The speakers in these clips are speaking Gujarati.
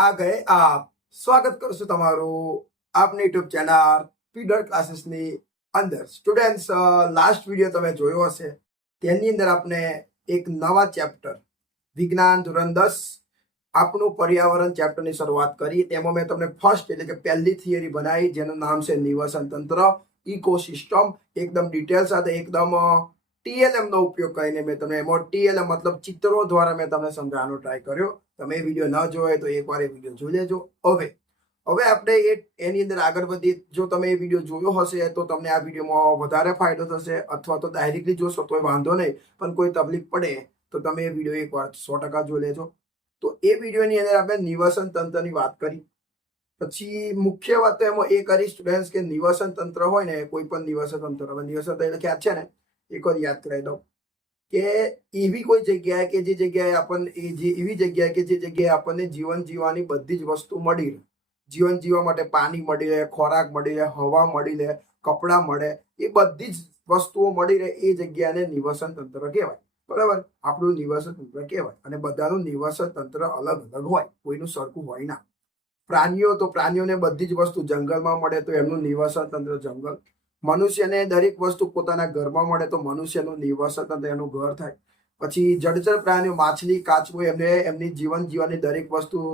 आ गए आप स्वागत કરશું તમારું આપની યુટ્યુબ ચેનલ પીડર ક્લાસીસની અંદર સ્ટુડન્ટ્સ લાસ્ટ વિડિયો તમે જોયો હશે તેની અંદર આપણે એક નવા ચેપ્ટર વિજ્ઞાન ધોરણ 10 આપણું પર્યાવરણ ચેપ્ટરની શરૂઆત કરી તેમાં મેં તમને ફર્સ્ટ એટલે કે પહેલી થિયરી બનાવી જેનું નામ છે નિવસન તંત્ર ઇકોસિસ્ટમ એકદમ ડિટેલ સાથે એકદમ ટીએલએમ નો ઉપયોગ કરીને મેં તમને એમાં ટીએલએમ મતલબ ચિત્રો દ્વારા મેં તમને સમજાવવાનો ટ્રાય કર્યો તમે એ વિડીયો ન જોયો તો એકવાર એ વિડીયો જોઈ લેજો હવે આપણે એની અંદર આગળ વધી જો તમે એ વિડીયો જોયો હશે તો તમને આ વિડીયોમાં વધારે ફાયદો થશે અથવા તો ડાયરેક્ટલી જોશો તો વાંધો નહીં પણ કોઈ તકલીફ પડે તો તમે એ વિડીયો એકવાર 100% જોઈ લેજો તો એ વિડીયોની અંદર આપણે નિવસન તંત્રની વાત કરી પછી મુખ્ય વાત તો એમાં એ કરી સ્ટુડન્ટ્સ કે નિવસન તંત્ર હોય ને કોઈ પણ નિવસન તંત્ર હવે નિવસન તંત્ર ખ્યાલ છે ને એક વાર યાદ કરાવી દઉં કે એવી કોઈ જગ્યાએ કે જે જગ્યાએ આપણને એવી જગ્યાએ કે જે જગ્યાએ આપણને જીવન જીવવાની બધી જ વસ્તુ મળી રહે જીવન જીવવા માટે પાણી મળી રહે ખોરાક મળી રહે હવા મળી રહે કપડાં મળે એ બધી જ વસ્તુઓ મળી રહે એ જગ્યાને નિવસન તંત્ર કહેવાય બરાબર આપણું નિવસન તંત્ર કહેવાય અને બધાનું નિવસન તંત્ર અલગ અલગ હોય કોઈનું સરખું હોય ના પ્રાણીઓ તો પ્રાણીઓને બધી જ વસ્તુ જંગલમાં મળે તો એમનું નિવસન તંત્ર જંગલ મનુષ્યને દરેક વસ્તુ પોતાના ઘરમાં મળે તો મનુષ્યનું નિવસન તંત્ર એનું ઘર થાય પછી જળચર પ્રાણીઓ માછલી કાચબો એમને એમની જીવન જીવવાની દરેક વસ્તુ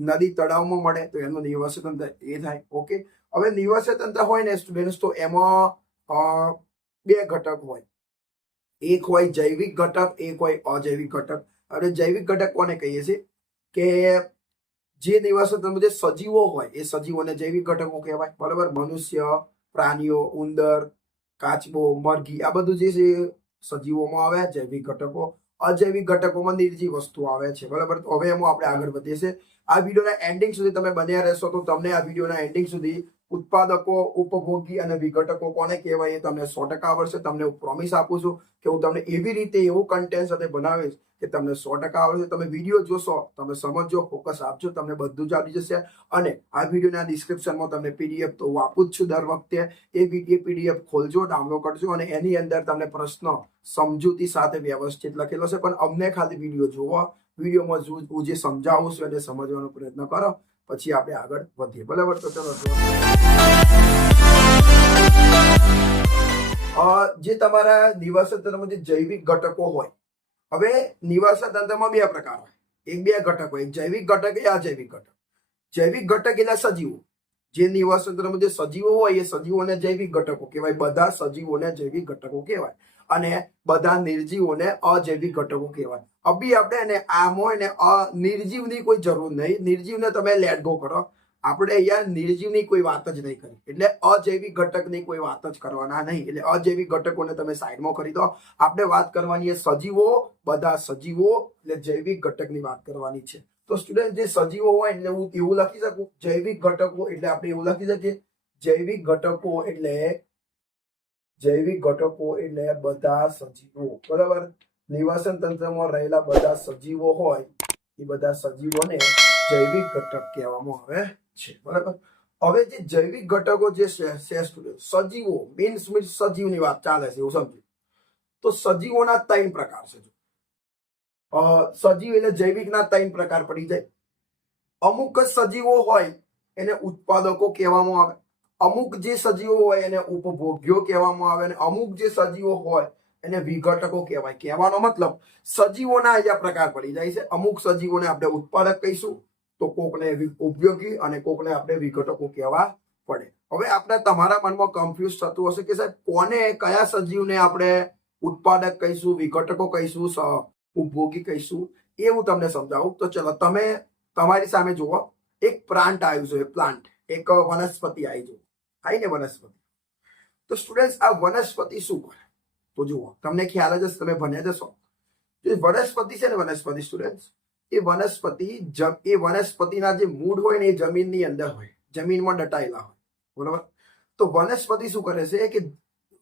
નદી તળાવમાં મળે તો એનું નિવસન તંત્ર એ થાય ઓકે હવે નિવસન તંત્ર હોય ને સ્ટુડન્ટ્સ તો એમાં બે ઘટક હોય એક હોય જૈવિક ઘટક એક હોય અજૈવિક ઘટક હવે જૈવિક ઘટક કોને કહીએ છીએ કે જે નિવસન તંત્ર જે સજીવો હોય એ સજીવોને જૈવિક ઘટકો કહેવાય બરાબર મનુષ્ય પ્રાણીઓ ઉંદર કાચબો મરઘી આ બધું જે છે સજીવોમાં આવે જૈવિક ઘટકો અજૈવિક ઘટકોમાં નિર્જીવ વસ્તુ આવે છે બરાબર તો હવે એમાં આપણે આગળ વધીએ છીએ આ વિડીયોના એન્ડિંગ સુધી તમે બન્યા રહેશો તો તમને આ વિડીયોના એન્ડિંગ સુધી ઉત્પાદકો ઉપભોગી અને વિઘટકો કોને કહેવાય એ તમને 100% આવડશે તમને હું પ્રોમિસ આપું છું કે હું તમને એવી રીતે એવું કન્ટેન્ટ સાથે બનાવીશ કે તમને 100% આવડશે તમે વિડીયો જોશો તમે સમજો ફોકસ આપજો તમને બધું જ આવડી જશે અને આ વિડીયોના ડિસ્ક્રિપ્શનમાં તમને પીડીએફ તો હું આપું જ છું દર વખતે એ પીડીએફ ખોલજો ડાઉનલોડ કરજો અને એની અંદર તમને પ્રશ્ન સમજૂતી સાથે વ્યવસ્થિત લખેલો છે પણ અમને ખાલી વિડીયો જોવો વિડીયોમાં હું જે સમજાવું છું એને સમજવાનો પ્રયત્ન કરો પછી આપણે આગળ વધીએ બરાબર તો ચલો જે તમારા નિવસન તંત્રમાં જે જૈવિક ઘટકો હોય હવે નિવસન તંત્રમાં બે પ્રકાર હોય એક બે ઘટક હોય જૈવિક ઘટક એ અજૈવિક ઘટક જૈવિક ઘટક એટલે સજીવો જે નિવસન તંત્રમાં જે સજીવો હોય એ સજીવોને જૈવિક ઘટકો કહેવાય બધા સજીવોને જૈવિક ઘટકો કહેવાય અને બધા નિર્જીવોને અજૈવિક ઘટકો કહેવાય અભી આપણે એને આમ હોય ને નિર્જીવની કોઈ જરૂર નહીં નિર્જીવને તમે લેટ ગો કરો આપણે અહીંયા નિર્જીવની કોઈ વાત જ નહીં કરી એટલે અજૈવિક ઘટકની કોઈ વાત જ કરવાના નહીં એટલે અજૈવિક ઘટકોને તમે સાઈડમાં કરી દો આપણે વાત કરવાની છે સજીવો બધા સજીવો એટલે જૈવિક ઘટકની વાત કરવાની છે તો સ્ટુડન્ટ જે સજીવો હોય એટલે હું એવું લખી શકું જૈવિક ઘટકો એટલે આપણે એવું લખી શકીએ જૈવિક ઘટકો એટલે બધા સજીવો બરાબર નિવસન તંત્રમાં રહેલા બધા સજીવો હોય એ બધા સજીવોને જૈવિક ઘટક કહેવામાં આવે છે બરાબર હવે જે જૈવિક ઘટકો જે છે સજીવો મીન્સ સજીવની વાત ચાલે છે એવું સમજો તો સજીવોના 3 પ્રકાર છે સજીવ એટલે જૈવિકના 3 પ્રકાર પડી જાય અમુક સજીવો હોય એને ઉત્પાદકો કહેવામાં આવે અમુક જે સજીવો હોય એને ઉપભોગ્યો કહેવામાં આવે અને અમુક જે સજીવો હોય એને વિઘટકો કહેવાય કહેવાનો મતલબ સજીવોના અહીંયા પ્રકાર પડી જાય છે અમુક સજીવોને આપણે ઉત્પાદક કહીશું તો કોકને ઉપયોગી અને કોકને આપણે વિઘટકો કહેવા પડે હવે આપણે તમારા મનમાં કન્ફ્યુઝ થતું હશે કે સાહેબ કોને કયા સજીવને આપણે ઉત્પાદક કહીશું વિઘટકો કહીશું ઉપભોગી કહીશું એ હું તમને સમજાવું તો ચલો તમે તમારી સામે જુઓ એક પ્લાન્ટ આવ્યું છે પ્લાન્ટ એક વનસ્પતિ આવી જુઓ આવી ને વનસ્પતિ તો સ્ટુડન્ટ્સ આ વનસ્પતિ શું કરે તો જુઓ તમને ખ્યાલ જ હશે તમે ભણ્યા જશો જે વનસ્પતિ છે ને વનસ્પતિ સ્ટુડન્ટ્સ એ વનસ્પતિના જે મૂળ હોય ને એ જમીનની અંદર હોય જમીનમાં દટાયેલા હોય બરાબર તો વનસ્પતિ શું કરે છે કે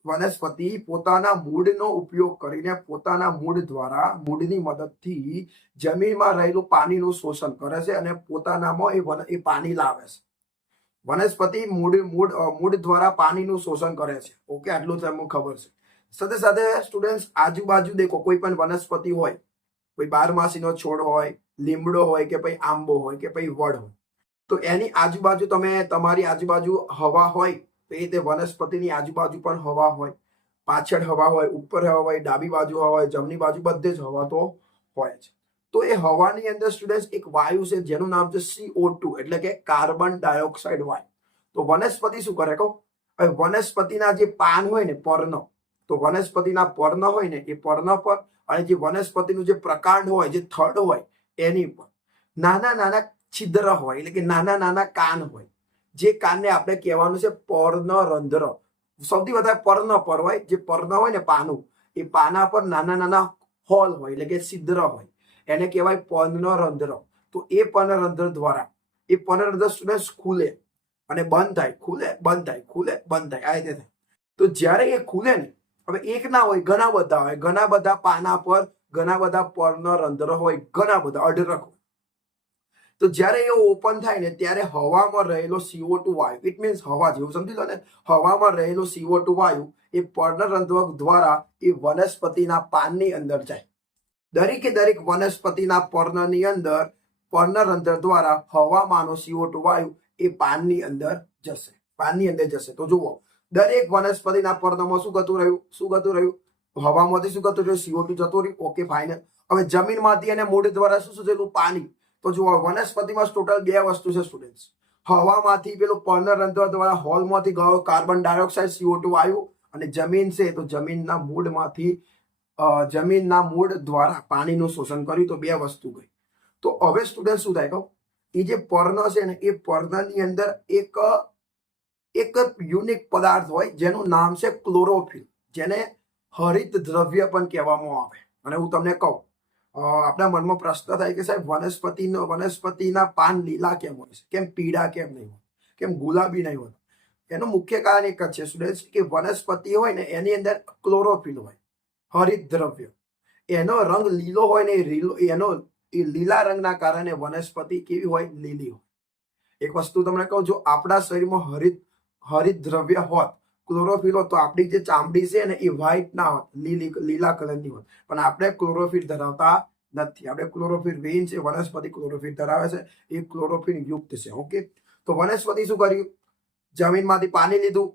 વનસ્પતિ પોતાના મૂળનો ઉપયોગ કરીને પોતાના મૂળ દ્વારા મૂળની મદદથી જમીનમાં રહેલું પાણીનું શોષણ કરે છે અને પોતાનામાં એ પાણી લાવે છે વનસ્પતિ મૂળ દ્વારા પાણીનું શોષણ કરે છે ઓકે આટલું તમને ખબર છે સાથે સ્ટુડન્ટ્સ આજુબાજુ દેખો કોઈ પણ વનસ્પતિ હોય કોઈ 12 માસીનો છોડ હોય લીમડો હોય કે પછી આંબો હોય કે પછી વડ હોય, તો એની આજુબાજુ તમારી આજુબાજુ હવા હોય તો એ તે વનસ્પતિની આજુબાજુ પણ હવા હોય, પાછળ હવા હોય, ઉપર હવા હોય, ડાબી બાજુ હવા હોય, જમણી બાજુ બધે જ હવા તો હોય છે. તો એ હવાની અંદર સ્ટુડન્ટ એક વાયુ છે જેનું નામ છે CO2 એટલે કે કાર્બન ડાયોક્સાઇડ વાયુ. તો વનસ્પતિ શું કરે કહું? હવે વનસ્પતિના જે પાન હોય ને પર્ણ, તો વનસ્પતિના પર્ણ હોય ને એ પર્ણ પર અને જે વનસ્પતિનું જે પ્રકાંડ હોય, જે થડ હોય એની પર નાના નાના છિદ્ર હોય એટલે કે નાના નાના કાન હોય, જે કાનને આપણે કહેવાનું છે પર્ણરંધ્ર. સૌથી વધારે પર્ણ પર હોય, જે પર્ણ હોય ને પાનું, એ પાના પર નાના નાના હોલ હોય એટલે કે છિદ્ર હોય, એને કહેવાય પર્ણરંધ્ર. તો એ પર્ણરંધ્ર દ્વારા એ પર્ણરંધ્ર સ્ટુડન્ટ ખુલે અને બંધ થાય, ખુલે બંધ થાય, ખુલે બંધ થાય, આ રીતે થાય. તો જ્યારે એ ખુલે ને, હવે એક ના હોય, ઘણા બધા હોય, ઘણા બધા પાના પર ઘણા બધા પર્ણરંધ્ર હોય, ઘણા બધા અઢળક હોય. તો જ્યારે એ ઓપન થાય ને ત્યારે હવામાં રહેલો CO2 વાયુ, ઇટ મીન્સ હવા જેવું સમજી લો ને, હવામાં રહેલો CO2 વાયુ એ પર્ણરંધ્ર દ્વારા એ વનસ્પતિના પાનની અંદર જાય. દરેકે દરેક વનસ્પતિના પર્ણની અંદર પર્ણરંધ્ર દ્વારા હવામાંનો CO2 વાયુ એ પાનની અંદર જશે, પાનની અંદર જશે. તો જુઓ, દરેક વનસ્પતિના પર્ણમાં શું ગતું રહ્યું? શું ગતું રહ્યું? હવામાંથી શું ગતું રહ્યું? CO2 જતું રહ્યું. Okay, final. હવે જમીનમાંથી અને મૂળ દ્વારા શું થયેલું? પાણી. તો જુઓ, વનસ્પતિમાં ટોટલ બે વસ્તુ છે સ્ટુડન્ટ્સ. હવામાંથી પેલું પર્ણરંધ્ર દ્વારા હોલમાંથી ગયો કાર્બન ડાયોક્સાઇડ CO2 વાયુ, અને જમીન છે તો જમીનના મૂળમાંથી જમીનના મૂળ દ્વારા પાણીનું શોષણ કર્યું. તો બે વસ્તુ ગઈ. તો હવે સ્ટુડન્ટ શું થાય કહું? એ જે પર્ણ છે ને, એ પર્ણની અંદર એક યુનિક પદાર્થ હોય જેનું નામ છે ક્લોરોફિલ, જેને હરિત દ્રવ્ય પણ કહેવામાં આવે. અને હું તમને કહું, આપણા મનમાં પ્રશ્ન થાય કે સાહેબ વનસ્પતિના પાન લીલા કેમ હોય છે, કેમ પીળા કેમ નહીં હોય, કેમ ગુલાબી નહીં હોય? એનું મુખ્ય કારણ એક જ છે સ્ટુડન્ટ કે વનસ્પતિ હોય ને એની અંદર ક્લોરોફિલ હોય, હરિત દ્રવ્ય. એનો રંગ લીલો હોય ને, એ લીલા રંગના કારણે વનસ્પતિ કેવી હોય? લીલી હોય. એક વસ્તુ તમને કહું, જો આપણા શરીરમાં હરિત દ્રવ્ય હોત, ક્લોરોફિલ હોત, તો આપણી જે ચામડી છે ને એ વ્હાઇટ ના હોત, લીલા કલરની હોત. પણ આપણે ક્લોરોફિલ ધરાવતા નથી. આપણે ક્લોરોફિલ વિહીન છે, વનસ્પતિ ક્લોરોફિલ ધરાવે છે, એ ક્લોરોફિલ યુક્ત છે. ઓકે, તો વનસ્પતિ શું કર્યું? જમીનમાંથી પાણી લીધું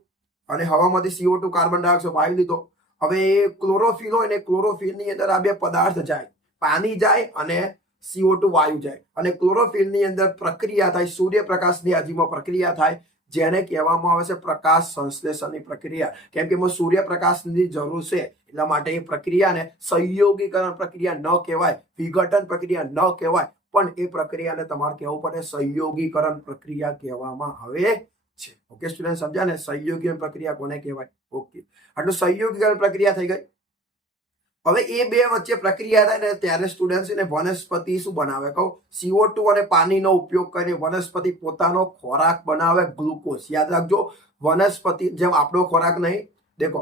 અને હવામાંથી CO2 કાર્બન ડાયોક્સાઇડ વાયુ લીધો. હવે એ ક્લોરોફિલ હોય ને, ક્લોરોફિલની અંદર આ બે પદાર્થ જાય, પાણી જાય અને CO2 વાયુ જાય. અને ક્લોરોફિલની અંદર પ્રક્રિયા થાય, સૂર્યપ્રકાશની હાજરીમાં પ્રક્રિયા થાય, જેને કહેવામાં આવે છે પ્રકાશ સંશ્લેષણની પ્રક્રિયા. કેમ કે એમાં સૂર્યપ્રકાશની જરૂર છે, એટલા માટે એ પ્રક્રિયાને સંયોગીકરણ પ્રક્રિયા ન કહેવાય, વિઘટન પ્રક્રિયા ન કહેવાય, પણ એ પ્રક્રિયાને તમારે કહેવું પડે સંયોગીકરણ પ્રક્રિયા કહેવામાં આવે છે. ઓકે સ્ટુડન્ટ, સમજ્યા ને? સંયોગીકરણ પ્રક્રિયા કોને કહેવાય? ઓકે, આટલું સંયોગીકરણ પ્રક્રિયા થઈ ગઈ. હવે એ બે વચ્ચે પ્રક્રિયા થાય ને ત્યારે સ્ટુડન્ટ ને વનસ્પતિ શું બનાવે કહું? CO2 અને પાણીનો ઉપયોગ કરીને વનસ્પતિ પોતાનો ખોરાક બનાવે, ગ્લુકોઝ. યાદ રાખજો, વનસ્પતિ જેમ આપણો ખોરાક નહીં, દેખો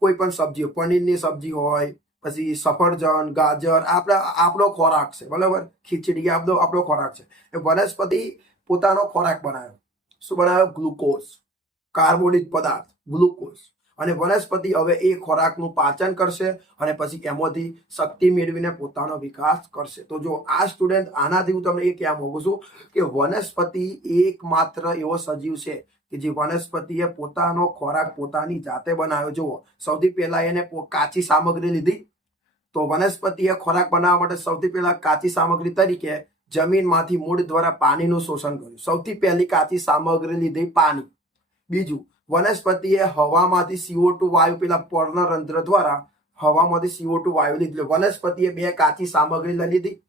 કોઈ પણ સબ્જી, પનીરની સબ્જી હોય, પછી સફરજન, ગાજર, આપણો ખોરાક છે, બરાબર? ખીચડી, આપણો ખોરાક છે. એ વનસ્પતિ પોતાનો ખોરાક બનાવે. શું બનાવે? ગ્લુકોઝ, કાર્બોનિક પદાર્થ, ગ્લુકોઝ. અને વનસ્પતિ હવે એ ખોરાકનું પાચન કરશે અને પછી એમાંથી શક્તિ મેળવીને પોતાનો વિકાસ કરશે. તો જો આ સ્ટુડન્ટ, આનાથી હું તમને એ કહેવા માંગુ છું કે વનસ્પતિ એકમાત્ર એવો સજીવ છે કે જે વનસ્પતિએ પોતાનો ખોરાક પોતાની જાતે બનાવ્યો. જુઓ, સૌથી પહેલા એને કાચી સામગ્રી લીધી. તો વનસ્પતિએ ખોરાક બનાવવા માટે સૌથી પહેલા કાચી સામગ્રી તરીકે જમીનમાંથી મૂળ દ્વારા પાણીનું શોષણ કર્યું. સૌથી પહેલી કાચી સામગ્રી લીધી પાણી. બીજું, વનસ્પતિએ હવામાંથી CO2 વાયુ, પેલા પર્ણરંધ્ર દ્વારા હવામાંથી CO2 વાયુ લીધું. વનસ્પતિએ બે કાચી સામગ્રી લઈ લીધી,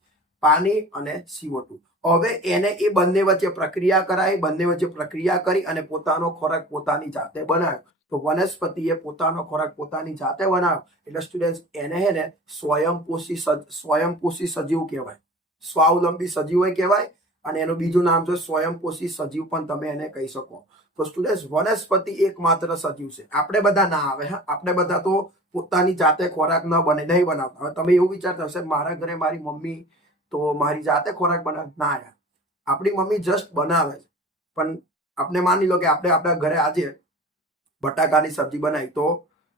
પાણી અને CO2. હવે એને એ બંને વચ્ચે પ્રક્રિયા કરાય, બંને વચ્ચે પ્રક્રિયા કરી અને પોતાનો ખોરાક પોતાની જાતે બનાવ્યો. તો વનસ્પતિએ પોતાનો ખોરાક પોતાની જાતે બનાવ્યો એટલે સ્ટુડન્ટ એને હે ને સ્વયંપોષી સજીવ કહેવાય, સ્વાવલંબી સજીવ કહેવાય. અને એનું બીજું નામ છે સ્વયંપોષી સજીવ પણ તમે એને કહી શકો. તો સ્ટુડન્ટ, વનસ્પતિ એકમાત્ર સજીવ છે. આપણે બધા ના આવે, હા, આપણે બધા તો પોતાની જાતે ખોરાક ન બને, નહીં બનાવતા. હવે તમે એવું વિચારતા હશે મારા ઘરે મારી મમ્મી તો મારી જાતે ખોરાક બનાવે. ના યાર, આપણી મમ્મી જસ્ટ બનાવે છે. પણ આપણે માની લો કે આપણે આપણા ઘરે આજે બટાકાની સબ્જી બનાવી, તો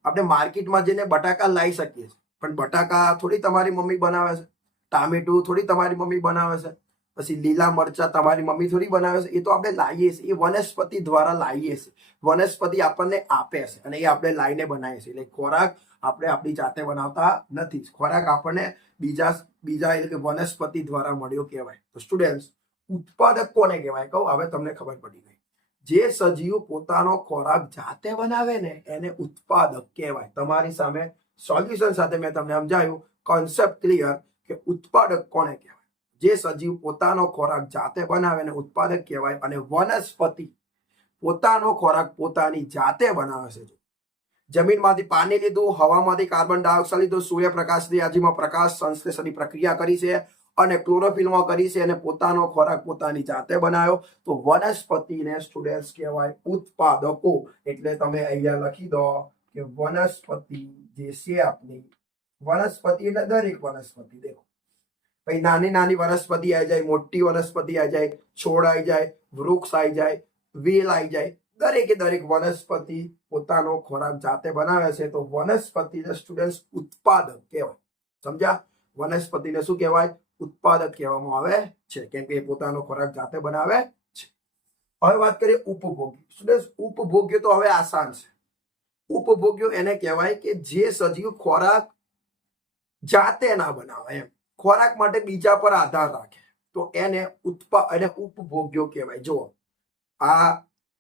આપણે માર્કેટમાં જઈને બટાકા લાવી શકીએ છીએ, પણ બટાકા થોડી તમારી મમ્મી બનાવે છે. ટામેટું થોડી તમારી મમ્મી બનાવે છે, પછી લીલા મરચા તમારી મમ્મી થોડી બનાવે છે, એ તો આપણે લાવીએ છીએ, એ વનસ્પતિ દ્વારા લાવીએ છીએ, વનસ્પતિ આપણને આપે છે અને એ આપણે લાવીને બનાવીએ છીએ. એટલે ખોરાક આપણે આપણી જાતે બનાવતા નથી, ખોરાક આપણને બીજા એટલે કે વનસ્પતિ દ્વારા મળ્યો કહેવાય. તો સ્ટુડન્ટ્સ, ઉત્પાદક કોને કહેવાય કહું, હવે તમને ખબર પડી ગઈ. જે સજીવ પોતાનો ખોરાક જાતે બનાવે ને એને ઉત્પાદક કહેવાય. તમારી સામે સોલ્યુશન સાથે મેં તમને સમજાવ્યું, કોન્સેપ્ટ ક્લિયર કે ઉત્પાદક કોને કહેવાય. જે સજીવ પોતાનો ખોરાક જાતે બનાવે ને ઉત્પાદક કહેવાય. અને વનસ્પતિ પોતાનો ખોરાક પોતાની જાતે બનાવે છે. જમીનમાંથી પાણી લીધું, હવામાંથી કાર્બન ડાયોક્સાઇડ લીધું, સૂર્યપ્રકાશની હાજરીમાં પ્રકાશ સંશ્લેષણની પ્રક્રિયા કરી છે અને ક્લોરોફિલમાં કરી છે અને પોતાનો ખોરાક પોતાની જાતે બનાવ્યો. તો વનસ્પતિને સ્ટુડન્ટ્સ કહેવાય ઉત્પાદકો. એટલે તમે અહીંયા લખી દો કે વનસ્પતિ જે છે આપણી, વનસ્પતિ એટલે દરેક વનસ્પતિ. દેખો ભાઈ, નાની નાની વનસ્પતિ આવી જાય, મોટી વનસ્પતિ આવી જાય, છોડ આવી જાય, વૃક્ષ આવી જાય, વેલ આવી જાય, દરેકે દરેક વનસ્પતિ પોતાનો ખોરાક જાતે બનાવે છે. તો વનસ્પતિને સ્ટુડન્ટ્સ ઉત્પાદક કહેવાય. સમજ્યા? વનસ્પતિને શું કહેવાય? ઉત્પાદક કહેવામાં આવે છે, કેમ કે એ પોતાનો ખોરાક જાતે બનાવે છે. હવે વાત કરીએ ઉપભોગી. સ્ટુડન્ટ્સ, ઉપભોગ્ય તો હવે આસાન છે. ઉપભોગ્યો એને કહેવાય કે જે સજીવ ખોરાક જાતે ના બનાવે, એમ ખોરાક માટે બીજા પર આધાર રાખે, તો એને ઉપભોગ્યો કહેવાય. જુઓ, આ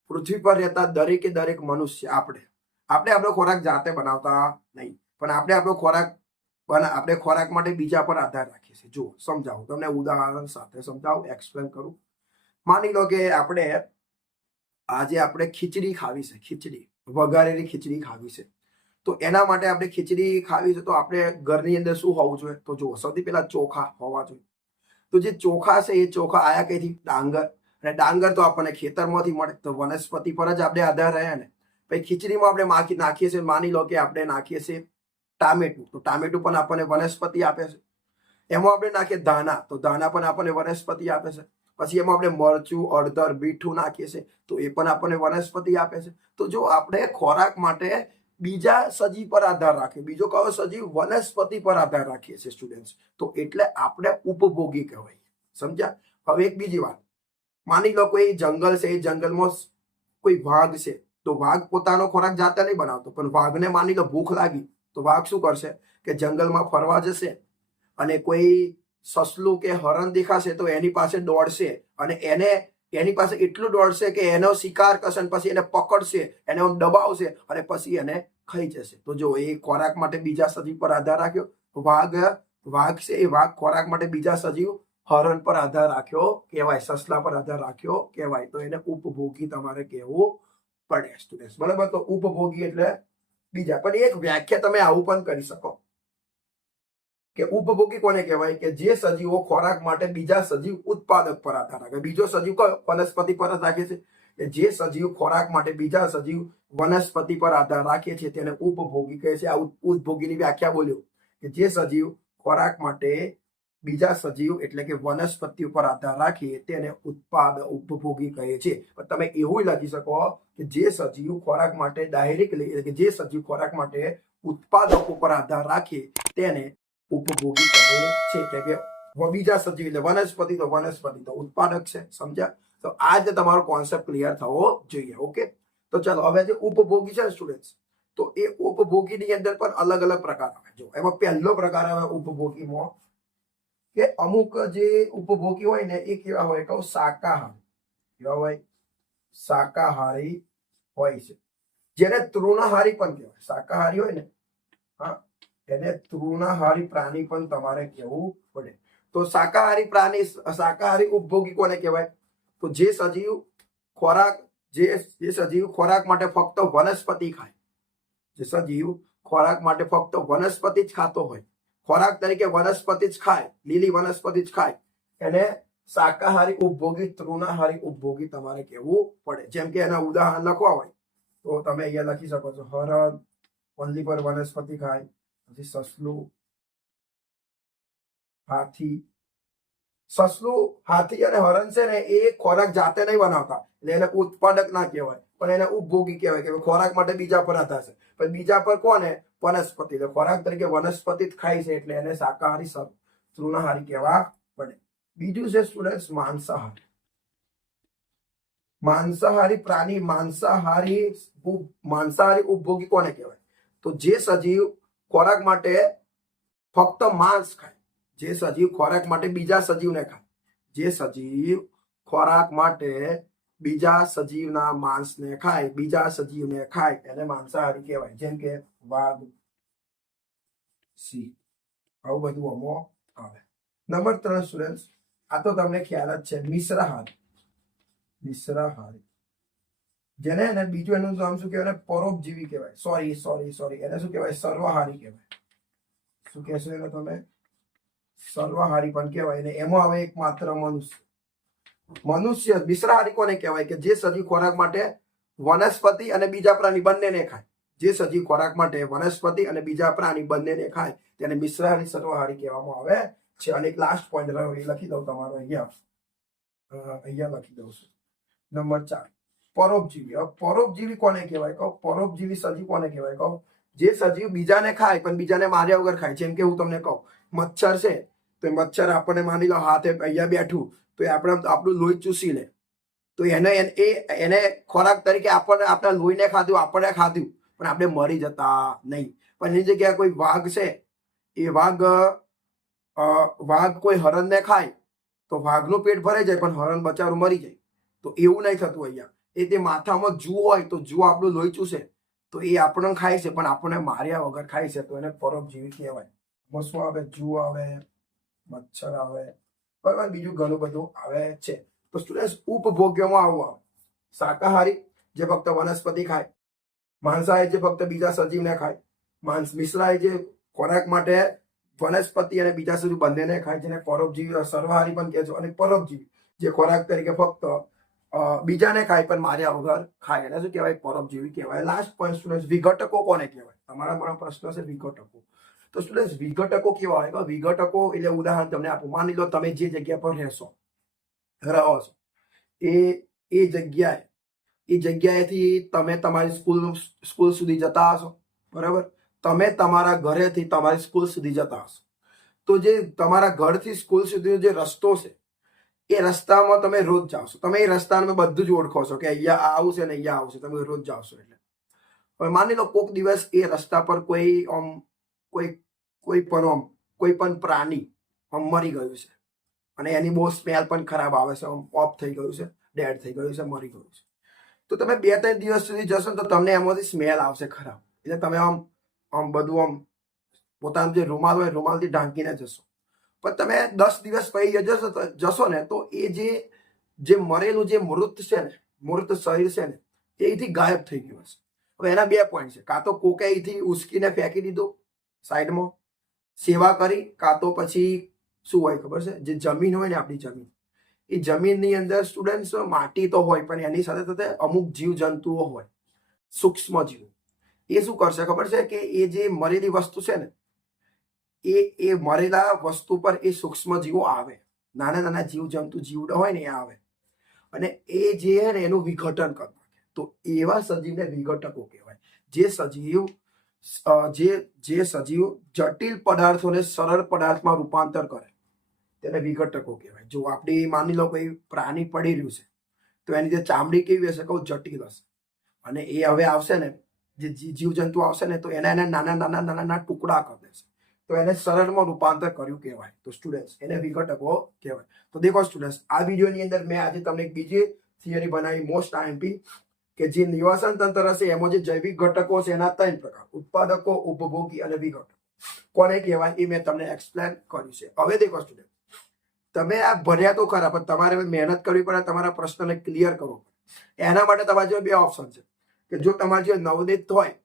પૃથ્વી પર રહેતા દરેકે દરેક મનુષ્ય, આપણે આપણો ખોરાક જાતે બનાવતા નહીં, પણ આપણે ખોરાક માટે બીજા પર આધાર રાખીએ છીએ. જુઓ, સમજાવું તમને, ઉદાહરણ સાથે સમજાવું, એક્સપ્લેન કરું. માની લો કે આજે આપણે ખીચડી ખાવી છે, ખીચડી વઘારેલી ખીચડી ખાવી છે. તો એના માટે આપણે ખીચડી ખાવી છે, તો આપણે ઘરની અંદર શું હોવું જોઈએ? તો જુઓ, સૌથી પહેલા ચોખા હોવા જોઈએ. તો જે ચોખા છે એ ચોખા આયા કઈથી? ડાંગર. અને ડાંગર તો આપણને ખેતરમાંથી મળે, તો વનસ્પતિ પર જ આપણે આધાર રહ્યા ને. પછી ખીચડીમાં આપણે નાખીએ છીએ, માની લો કે આપણે નાખીએ છીએ ટામેટું, તો ટામેટું પણ આપણને વનસ્પતિ આપે છે. એમાં આપણે નાખીએ ધાણા, તો ધાણા પણ આપણને વનસ્પતિ આપે છે. પછી એમાં આપણે મરચું, હળદર, મીઠું નાખીએ છીએ, તો એ પણ આપણને વનસ્પતિ આપે છે. તો જો આપણે ખોરાક માટે બીજા સજીવ પર આધાર રાખીએ, બીજો કયો સજીવ? વનસ્પતિ પર આધાર રાખીએ છીએ સ્ટુડન્ટ્સ, તો એટલે આપણે ઉપભોગી કહેવાય. સમજ્યા? હવે એક બીજી વાત, માની લો કોઈ જંગલ છે, એ જંગલમાં કોઈ વાઘ છે, તો વાઘ પોતાનો ખોરાક જાતે નહીં બનાવતો, પણ વાઘને માની લો ભૂખ લાગી, તો વાઘ શું કરશે કે જંગલમાં ફરવા જશે અને કોઈ સસલું કે હરણ દેખાશે તો એની પાસે દોડશે અને એની પાસે એટલું દોડશે કે એનો શિકાર કરશે, પછી એને પકડશે, એને દબાવશે અને પછી એને ખાઈ જશે. તો જો એ ખોરાક માટે બીજા સજીવ પર આધાર રાખ્યો. વાઘ છે, એ વાઘ ખોરાક માટે બીજા સજીવ હરણ પર આધાર રાખ્યો કહેવાય, સસલા પર આધાર રાખ્યો કહેવાય. તો એને ઉપભોગી તમારે કહેવું પડે સ્ટુડન્ટ્સ. બરાબર? તો ઉપભોગી એટલે બીજા. પણ એક વ્યાખ્યા તમે આવું પણ કરી શકો કે ઉપભોગી કોને કહેવાય? કે જે સજીવો ખોરાક માટે બીજા સજીવ ઉત્પાદક પર આધાર રાખે. બીજો સજીવ કયો? વનસ્પતિ પર જ રાખે છે. કે જે સજીવ ખોરાક માટે બીજા સજીવ વનસ્પતિ પર આધાર રાખે છે તેને ઉપભોગી કહે છે. આ ઉપભોગીની વ્યાખ્યા બોલ્યો કે જે સજીવ ખોરાક માટે બીજા સજીવ એટલે કે વનસ્પતિ ઉપર આધાર રાખીએ તેને ઉપભોગી કહે છે. પણ તમે એવું લખી શકો કે જે સજીવ ખોરાક માટે ડાયરેક્ટલી એટલે કે જે સજીવ ખોરાક માટે ઉત્પાદક ઉપર આધાર રાખે તેને ઉપભોગી કહે છે. એટલે કે બીજા સજીવ એટલે વનસ્પતિ તો ઉત્પાદક છે. સમજ્યા? તો આ જ તમારો કોન્સેપ્ટ ક્લિયર થવો જોઈએ. ઓકે, તો ચાલો હવે જે ઉપભોગી છે સ્ટુડન્ટ્સ, તો એ ઉપભોગીની અંદર પણ અલગ અલગ પ્રકાર આવે. જો એમાં પહેલો પ્રકાર આવે ઉપભોગીમાં કે અમુક જે ઉપભોગી હોય ને એ કેવા હોય કહું? શાકાહારી. કેવા હોય? શાકાહારી હોય છે, જેને તૃણાહારી પણ કહેવાય. શાકાહારી હોય ને, હા, એને તૃણાહારી પ્રાણી પણ તમારે કહેવું પડે. તો શાકાહારી પ્રાણી, શાકાહારી ઉપભોગી કોને કહેવાય? તો જે સજીવ ખોરાક માટે ફક્ત વનસ્પતિ ખાય, જે સજીવ ખોરાક માટે ફક્ત વનસ્પતિ જ ખાતો હોય, ખોરાક તરીકે વનસ્પતિ જ ખાય, લીલી વનસ્પતિ જ ખાય, એને શાકાહારી ઉપભોગી, તૃણાહારી ઉપભોગી તમારે કહેવું પડે. જેમ કે એના ઉદાહરણ લખવા હોય તો તમે અહીંયા લખી શકો છો. હરણ ઓનલી પર વનસ્પતિ ખાય, પછી સસલું, હાથી અને હરણ છે ને એ ખોરાક જાતે નહીં બનાવતા, એટલે એને ઉત્પાદક ના કહેવાય, પણ એને ઉપભોગી કહેવાય કે ખોરાક માટે બીજા પર આધાર છે. પણ બીજા પર કોને? વનસ્પતિ. એટલે ખોરાક તરીકે વનસ્પતિ જ ખાય છે, એટલે એને શાકાહારી તૃણાહારી કહેવા પડે. બીજું છે સ્ટુડન્ટ માંસાહારી. માંસાહારી પ્રાણી, માંસાહારી ઉપભોગી કોને કહેવાય? તો જે સજીવ ખોરાક માટે ફક્ત માંસ ખાય, જે સજીવ ખોરાક માટે બીજા સજીવને ખાય, જે સજીવ ખોરાક માટે બીજા સજીવના માંસને ખાય, બીજા સજીવને ખાય, એને માંસાહારી કહેવાય. જેમ કે વાઘ, સિંહ, આવું બધું આમાં આવે. નંબર 3 સ્ટુડન્ટ, આ તો તમને ખ્યાલ જ છે, મિશ્રાહારી. મિશ્રાહારી જેને એને બીજું એનું નામ શું કહેવાય? પરોપજીવી કહેવાય. સોરી એને શું કહેવાય? સર્વાહારી કહેવાય. શું કહેશો એને તમે? સર્વાહારી પણ કહેવાય. ને એમાં આવે એક માત્ર મનુષ્ય. મિશ્રાહારી કોને કહેવાય? કે જે સજીવ ખોરાક માટે વનસ્પતિ અને બીજા પ્રાણી બંનેને ખાય, જે સજીવ ખોરાક માટે વનસ્પતિ અને બીજા પ્રાણી બંનેને ખાય તેને મિશ્રાહારી, સર્વાહારી કહેવામાં આવે છે. અને એક લાસ્ટ પોઈન્ટ લખી દઉં તમારો અહીંયા લખી દઉં છું. નંબર 4 પરોપજીવી. પરોપજીવી કોને કહેવાય? કહો પરોપજીવી સજીવ કોને કહેવાય? કહો જે સજીવ બીજાને ખાય પણ બીજાને માર્યા વગર ખાય. જેમ કે હું તમને કહું, મચ્છર છે તો મચ્છર આપણને માની લો હાથે અહીંયા બેઠું તો એ આપણું લોહી ચૂસી લે, તો એને ખોરાક તરીકે આપણને આપણા લોહીને ખાધું, આપણને ખાધું, પણ આપણે મરી જતા નહીં. પણ એની જગ્યાએ કોઈ વાઘ છે, એ વાઘ કોઈ હરણને ખાય તો વાઘનું પેટ ભરાઈ જાય પણ હરણ બચારું મરી જાય. તો એવું નહીં થતું અહીંયા. તે માથામાં જૂ હોય તો જૂ આપણું લોહી ચૂસે તો એ આપણને ખાય છે પણ આપણને માર્યા વગર ખાય છે, તો એને પરોપજીવી કહેવાય. શું આવે? જૂ આવે, મચ્છર આવે, બરાબર, બીજું ઘણું બધું આવે છે. તો સ્ટુડન્ટ ઉપભોગ્યમાં આવવા શાકાહારી જે ફક્ત વનસ્પતિ ખાય, માંસાહારી જે ફક્ત બીજા સજીવને ખાય, મિશ્રાહારી જે ખોરાક માટે વનસ્પતિ અને બીજા સજીવ બંનેને ખાય, જેને પરોપજીવી, સર્વાહારી પણ કહે છે. અને પરોપજીવી જે ખોરાક તરીકે ફક્ત બીજાને ખાય પણ માર્યા વગર ખાય, એને શું કહેવાય? પરોપજીવી કહેવાય. લાસ્ટ પોઈન્ટ સ્ટુડન્ટ, વિઘટકો કોને કહેવાય? તમારા મને પ્રશ્ન છે વિઘટકો. તો સ્ટુડન્ટ વિઘટકો કેવા હોય? વિઘટકો એટલે ઉદાહરણ તમને આપું. માની લો તમે જે જગ્યા પર રહો છો એ જગ્યાએથી તમે તમારી સ્કૂલ સુધી જતા હશો, બરાબર? તમે તમારા ઘરેથી તમારી સ્કૂલ સુધી જતા હશો, તો જે તમારા ઘરથી સ્કૂલ સુધીનો જે રસ્તો છે એ રસ્તામાં તમે રોજ જાઓ છો. તમે એ રસ્તામાં બધું જ ઓળખો છો કે અહીંયા આવું છે ને અહીંયા આવું છે, તમે રોજ જાઓ છો. એટલે હવે માની લો કોઈક દિવસ એ રસ્તા પર કોઈ પણ પ્રાણી મરી ગયું છે અને એની બહુ સ્મેલ પણ ખરાબ આવે છે, ઓફ થઈ ગયું છે, ડેડ થઈ ગયું છે, મરી ગયું છે. તો તમે 2-3 દિવસ સુધી જશો ને તો તમને એમાંથી સ્મેલ આવશે ખરાબ. એટલે તમે આમ બધું પોતાનું જે રૂમાલ હોય રૂમાલથી ઢાંકીને જશો. પણ તમે 10 દિવસ પછી જશો ને તો એ જે મરેલું જે મૃત શરીર છે ને એથી ગાયબ થઈ ગયું હશે. હવે એના 2 પોઈન્ટ છે. કાં તો કોકે અહીંથી ઉસકીને ફેંકી દીધું સાઈડમાં, સેવા કરી, કાં તો પછી શું હોય ખબર છે? જે જમીન હોય ને આપણી જમીન, એ જમીનની અંદર સ્ટુડન્ટ્સ માટી તો હોય પણ એની સાથે સાથે અમુક જીવજંતુઓ હોય, સૂક્ષ્મ જીવો. એ શું કરશે ખબર છે? કે એ જે મરેલી વસ્તુ છે ને એ મરેલા વસ્તુ પર એ સૂક્ષ્મ જીવો આવે, નાના જીવજંતુ જીવડા હોય ને એ આવે અને એ જે છે ને એનું વિઘટન કરે. તો એવા સજીવને વિઘટકો કહેવાય. જે સજીવ જટિલ પદાર્થોને સરળ પદાર્થમાં રૂપાંતર કરે તેને વિઘટકો કહેવાય. જો આપણી માની લો કોઈ પ્રાણી પડી રહ્યું છે તો એની જે ચામડી કેવી હશે? કહું જટિલ હશે. અને એ હવે આવશે ને, જે જીવજંતુ આવશે ને તો એના નાના ટુકડા કરી દેશે, તો એને સરળમાં રૂપાંતર કર્યું કહેવાય. તો સ્ટુડન્ટ્સ એને વિઘટકો કહેવાય. તો દેખો સ્ટુડન્ટ્સ, આ વિડીયોની અંદર મેં આજે તમને એક બીજી થિયરી બનાવી, મોસ્ટ આઈએમપી, કે જે નિવાસન તંત્ર હશે એમાં જે જૈવિક ઘટકો છે એના 3 પ્રકાર: ઉત્પાદકો, ઉપભોગી અને વિઘટકો. કોને કહેવાય એ મેં તમને એક્સપ્લેન કર્યું છે. હવે દેખો સ્ટુડન્ટ, તમે આ ભણ્યા તો ખરા પણ તમારે મહેનત કરવી પડે, તમારા પ્રશ્નને ક્લિયર કરવો પડે. એના માટે તમારી જોડે 2 ઓપ્શન છે કે જો તમારી જોડે નવનીત હોય,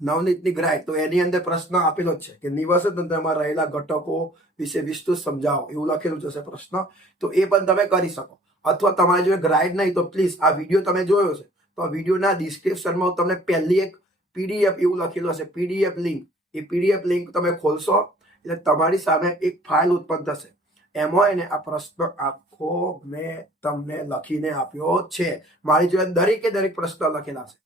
નવનીતની ગ્રાઇડ, તો એની અંદર પ્રશ્ન આપેલો જ છે કે નિવાસન તંત્રમાં રહેલા ઘટકો વિશે વિસ્તૃત સમજાવો, એવું લખેલું જશે પ્રશ્ન. તો એ પણ તમે કરી શકો. અથવા તમારી જોડે ગ્રાઇડ નહીં તો પ્લીઝ આ વિડીયો તમે જોયો છે તો આ વિડીયોના ડિસ્ક્રિપ્શનમાં તમને પહેલી એક PDF એવું લખેલું હશે, PDF લિંક. એ PDF લિંક તમે ખોલશો એટલે તમારી સામે એક ફાઇલ ઉત્પન્ન થશે. એમાં એને આ પ્રશ્ન આખો મેં તમને લખીને આપ્યો છે. મારી જોડે દરેક પ્રશ્ન લખેલા છે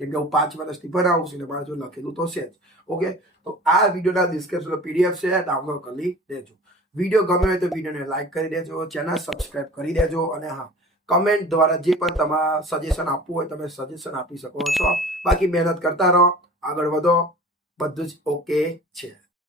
કેમ કે હું 5 વર્ષથી ભણાવું છું એટલે મારી જોડે લખેલું તો છે જ. ઓકે, તો આ વિડીયોના ડિસ્ક્રિપ્શનમાં PDF છે, ડાઉનલોડ કરી લેજો. વિડીયો ગમ્યો હોય તો વિડીયોને લાઈક કરી દેજો, ચેનલ સબસ્ક્રાઇબ કરી દેજો, અને હા, કમેન્ટ દ્વારા જે પણ તમારે સજેશન આપવું હોય તમે સજેશન આપી શકો છો. બાકી મહેનત કરતા રહો, આગળ વધો, બધું જ ઓકે છે.